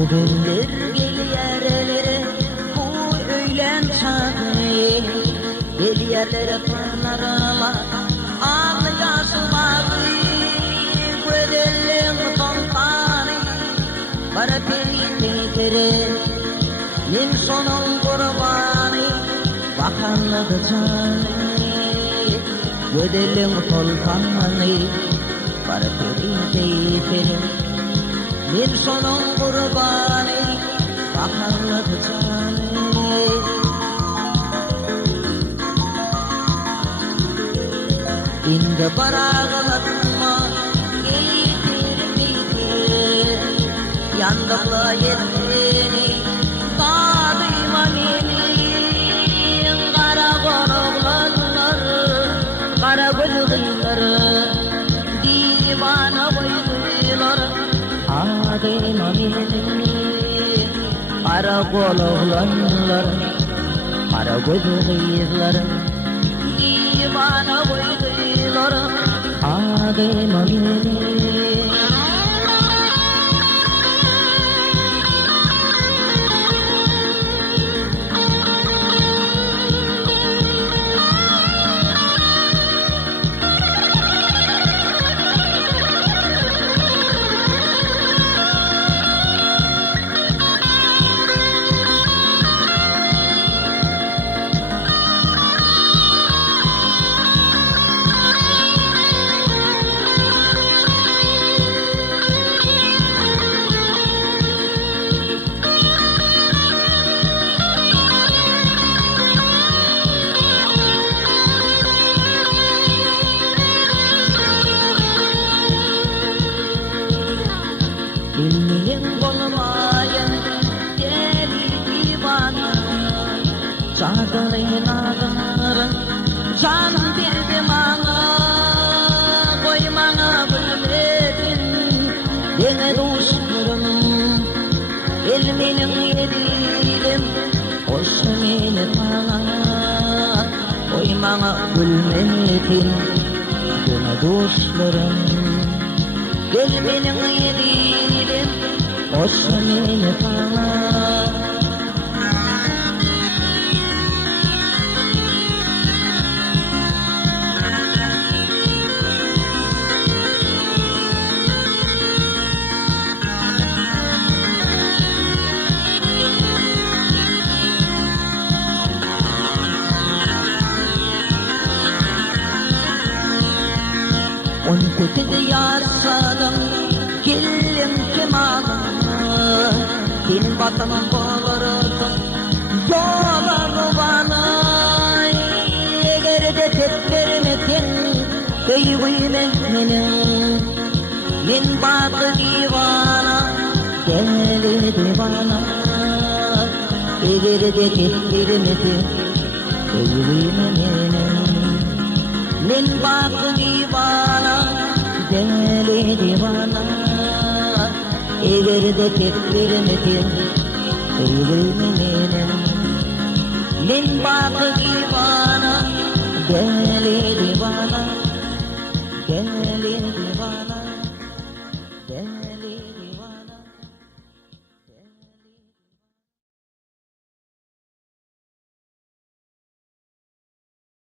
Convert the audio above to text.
Göbeller geliyerlere bu öğlen çağı, geliyerlere pınarlar al yaşları, göbeller tontanı bara peride min sonun kurbanı bakanlığı canı, göbeller tontanı bara peride min sonun kurbanı bakanlık canı. İndi barağıma getirmedi yandıklı yerini kadıma beni kara konuklarları kara gülgünleri divana koydular adema beni kara konuklarları kara gülgünleri divana koydular adema beni. Bilmeyen olmayan deli divana çağırın ağırın canım birdi bana koymana bilmedin dene dostlarım elmenin yedilim hoş beni bana koymana bilmedin dene dostlarım elmenin yedilim hoş beni bana. On kötü yarsadım gelin kemalını benim vatanım bağlardım yolları bana eğer de teplermetin kıyımı benim min batı divana geldi bana eğer de teplermetin kıyımı benim min batı divana deli divana eğer de teplermetin kıyımı benim min batı